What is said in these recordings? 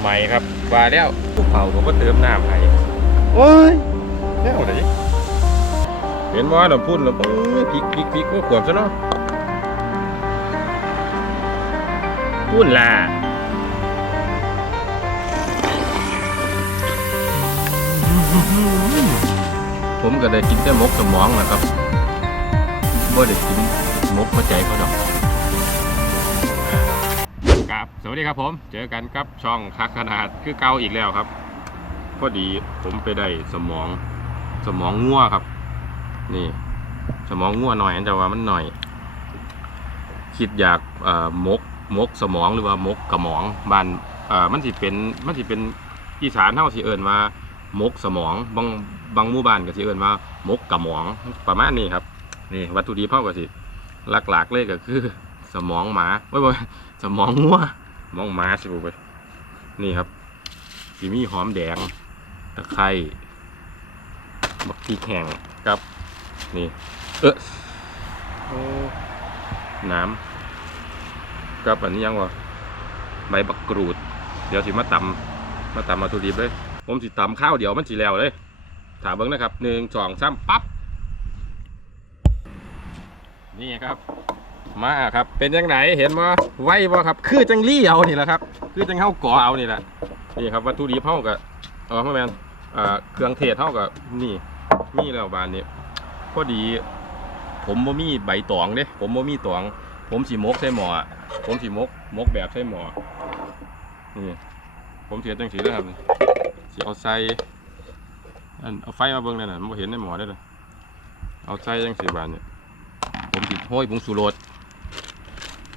ใหม่ครับว่าแล้วภูเขาผมก็เติมน้ำให้โอ้ยแน่วไหนเห็นว่าน้ำพุ่นแล้วเอ้ยพริกพริกพริกก็ขวบซะเนาะพุ่นล่ะผมก็ได้กินแต่หมกสมองนะครับบ่ได้กินหมกหัวใจเขาดอกครับส วัสดีครับผม เจอกันกับช่องคักขนาดคือเก่าอีกแล้วครับพอดีผมไปได้สมองสมองงัวครับ นี่ สมองงัวหน่อยอันจะว่ามันหน่อย คิดอยากมกมกสมองหรือว่ามกกระหมองบ้านมันสิเป็นมันสิเป็นอีสานเท่าสิเอิญว่ามกสมองบางบางหมู่บ้านก็สิเอิญว่ามกกระหมองประมาณนี้ครับ นี่วัตถุดิบเท่าก็สิหลักๆเลยก็คือ สมองหมาไม่บ่สมองงัว มองมาสิบุไปนี่ครับสีมีหอมแดง ตะไคร้บักพริกแห้งกับ นี่ เออโอ้น้ำกับอันนี้ยังวะใบบักกรูด เดี๋ยวสิมาตำมาตำมาทุดิบเลย ผมสิตำข้าวเดี๋ยวมันสิแล้วเลย ถามเบิ้งนะครับหนึ่งสองสามปั๊บนี่ครับ มาครับ เป็นยังไงเห็นว่าไว้บ่ครับ คือจังลี่เอานี่แหละครับ คือจังเข้าก่อเอานี่แหละนี่ครับวัตถุดิบเท่ากับเออพ่อแมนอ่าเครื่องเทศเท่ากับนี่มีแล้วบานนี้พอดี ผมบ่มีใบตองเด้ผมบ่มีตอง ผมสีมกใส่หมอผมสีมกมกแบบใส่หมอนี่ผมเสียจังสีแล้วครับสีเอาใส่อันเอาไฟมาเบิ่งเลยนะมันเห็นในหมอได้เลยเอาใส่จังสีบานเนี่ยผมติดห้อยผงสูรส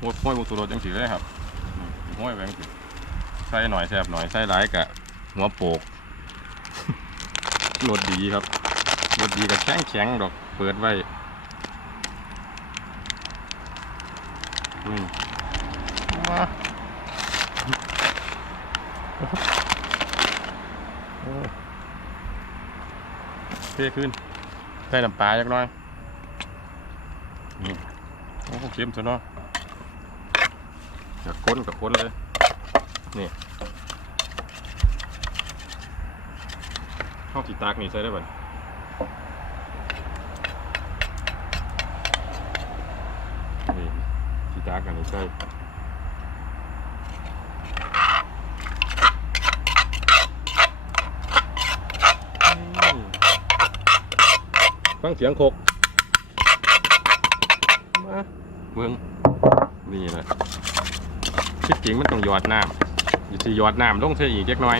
ห้อยห้อยผงสูรสจังสีเลยครับห้อยแบงสีใส่หน่อยแซบหน่อยใส่หลายกะหัวโปกรสดีครับรสดีกับแข็งแข็งดอกเปิดไว้มาเท่ขึ้นใส่น้ำปลาจักหน่อยนี่โอ้เค็มซะเนาะ อยากค้นกับค้นเลย นี่ข้าวสีตากนี่ใส่ได้บ่นี่สีตากกันนี่ใส่นี่ฟังเสียงโคกมาเมืองนี่แหละ ที่จริงมันต้องหยอดน้ำอยู่ที่หยอดน้ำลงเสียอีกเล็กน้อย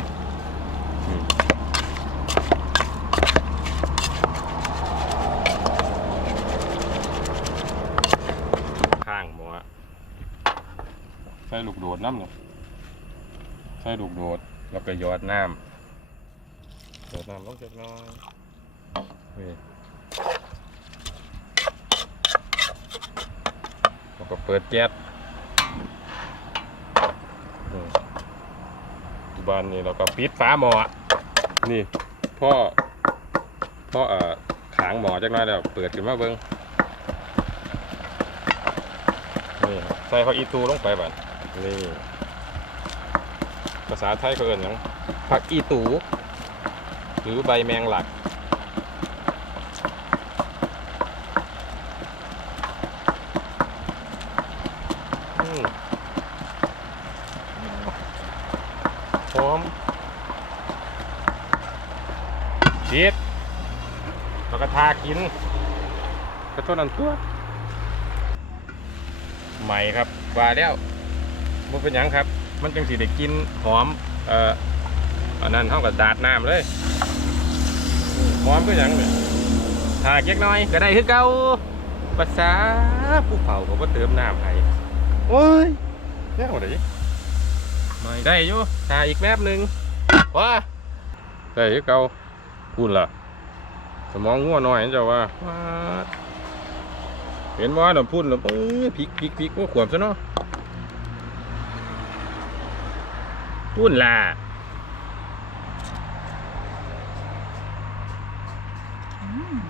ข้างหมอใส่ลูกโดดน้ำเนี่ยใส่ลูกโดดแล้วก็หยอดน้ำหยอดน้ำลงเล็กน้อยแล้วก็เปิดแก๊ส อืม จุบันนี้เราก็ปิดฝาหม้อนี่พ่อพ่อเอ่อขางหม้อจักหน้อยแล้วเปิดขึ้นมาเบิ้งนี่ใส่ผักอีตูลงไปบัดนี่ภาษาไทยเขาเอิ้นหยังผักอีตู หรือใบแมงหลัก อืม หอมชีสแล้วากินกระต้นอันตัวใหม่ครับว่าแล้วมันเป็นหยังครับ มันจังสีได้กินหอม เอ่ออันนั้นเท่ากับดาดน้ำเลยหอมก็หยังเนี่ยทาเก๊กน้อยก็ได้คือเก่าภาษาผู้เผาก็บ่เติมน้ำให้โอ้ยแย่กว่าไหนไม่ได้อยู่ถ่าอีกแป๊บหนึ่งว้าได้คือเก่าคุณล่ะ สมองงัวหน่อยเจ้าว่าว้าเห็นว่าน้ำพุ่นแล้วเอ้ยพริกพริกพริกว่าขวบซะเนาะพุ่นล่ะ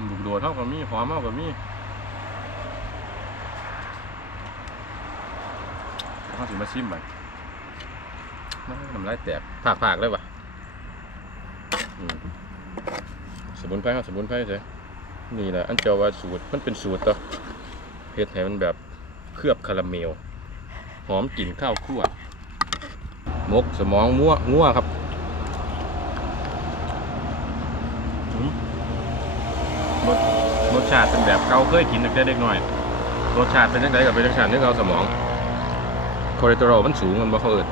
ลูกโดดเท่ากับมีหอมเท่ากับมีเขาสิมาชิมไปน้ำลายแตกผากๆเลยวะ สมุนไพรครับสมุนไพรใช่นี่แหละอันเจ้าว่าสูตรมันเป็นสูตรต่อเฮ็ดให้มันแบบเคลือบคาราเมล หอมกลิ่นข้าวคั่วมกสมองมั่วงัวครับรสรสชาติเป็นแบบเก่าเคยกินตั้งแต่เด็กน้อยรสชาติเป็นยังไงกับเป็นรสชาติที่เราสมองคอเลสเตอรอลมันสูงมันบ่เขาเอิด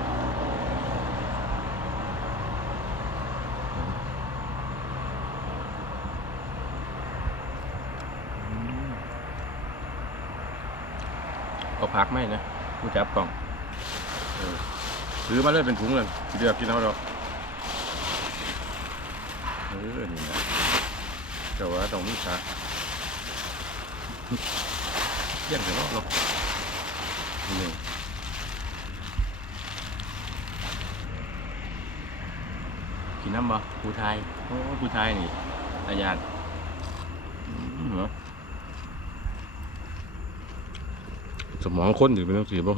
เอาพักไหมนะกูจับกล่องออซื้อมาเลยเป็นถุงเลยทีเดียวกินเอาดอกเออนี่นะแต่ว่าต้องมีชักเยี่ยงแต่เนาะเนานี่กินน้ำบ่ผู้ไทยโอ้ผู้ไทยนี่อาญาตเหรอ สมองคนอยู่เป็นต้องสีบ้าง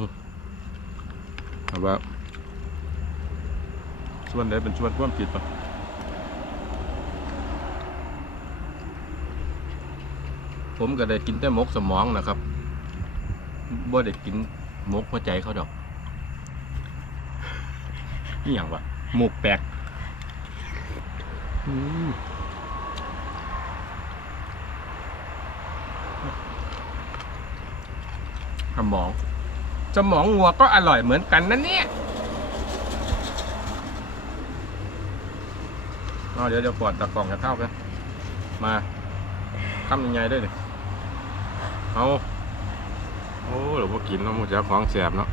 ถามว่าส่วนใดเป็นส่วนความผิดปะผมก็ได้กินแต่มกสมองนะครับบ่ได้กินมกหัวใจเขาดอก นี่อย่างวะหมกแปลกอืม มอง สมองงัวก็อร่อยเหมือนกันนะเนี่ยเดี๋ยวเดี๋ยวดตะกล่องจะเท่ากันมาคำยังไงด้วยเนี่ยเอาโอ้หรือว่ากินแล้วมันจะของแสบเนาะ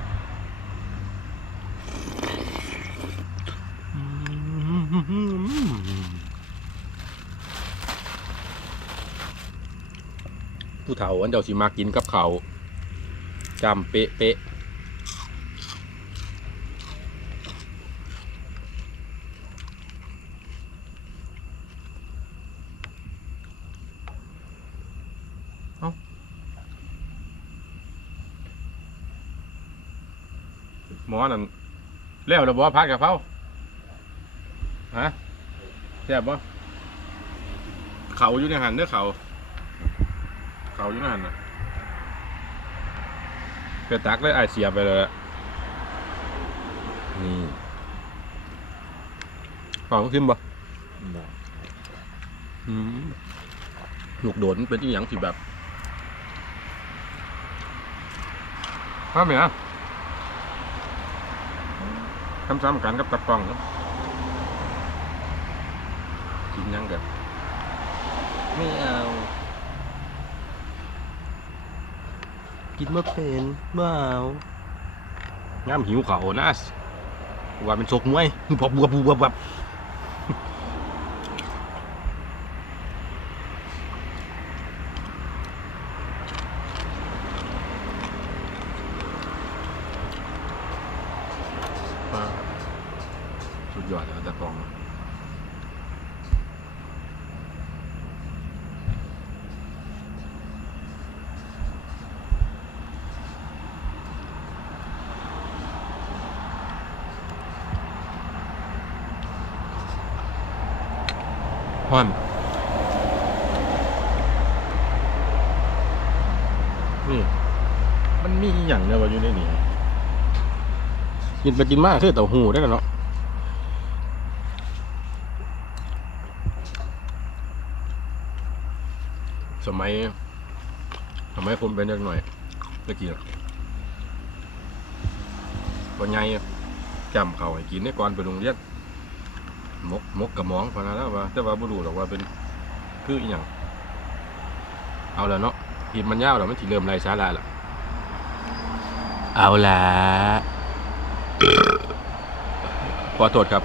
ผู้เฒ่าอันเจ้าสิมากินกับเขา จำเป๊ะเป๊ะหมอนั่นแล้วเราบอกว่าพักกับเขาฮะแซ่บปะเขาอยู่ในหันเด้อเขา เขาอยู่ในหันน่ะ เกิดตักเลยไอายเสียบไปเลยอะนี่ฟังขึ้นบ่อืมลูกโดดมันเป็นอีหยังที่แบบข้าไหมอะซ้ำๆกันกับตะกร้องเนอะกินหยังกันไม่เอา กินมาเป็นไม่เอางามหิวเขาวนะว่าเป็นชกมวยพอบวบวบวับมาสุดยอดเลยตะกร้อง ฮ้อนนี่มันมีอย่างเนี่ยว่าอยู่ในนี้กินไปกินมากคือเต่าหูได้แล้วเนาะสมัยสมัยผมเป็นเด็กหน่อยตะกี้น่ะวันไงจำเขาให้กินในก่อนไปโรงเรียน มกมกกระหมองพอนะแล้วว่าแต่ว่าบ่รู้หรอกว่าเป็นคืออีหยังเอาแล้วเนาะหีบมันยาวแล้วมันสิเริ่มไร้สาระล้วเอาละขอโทษครับ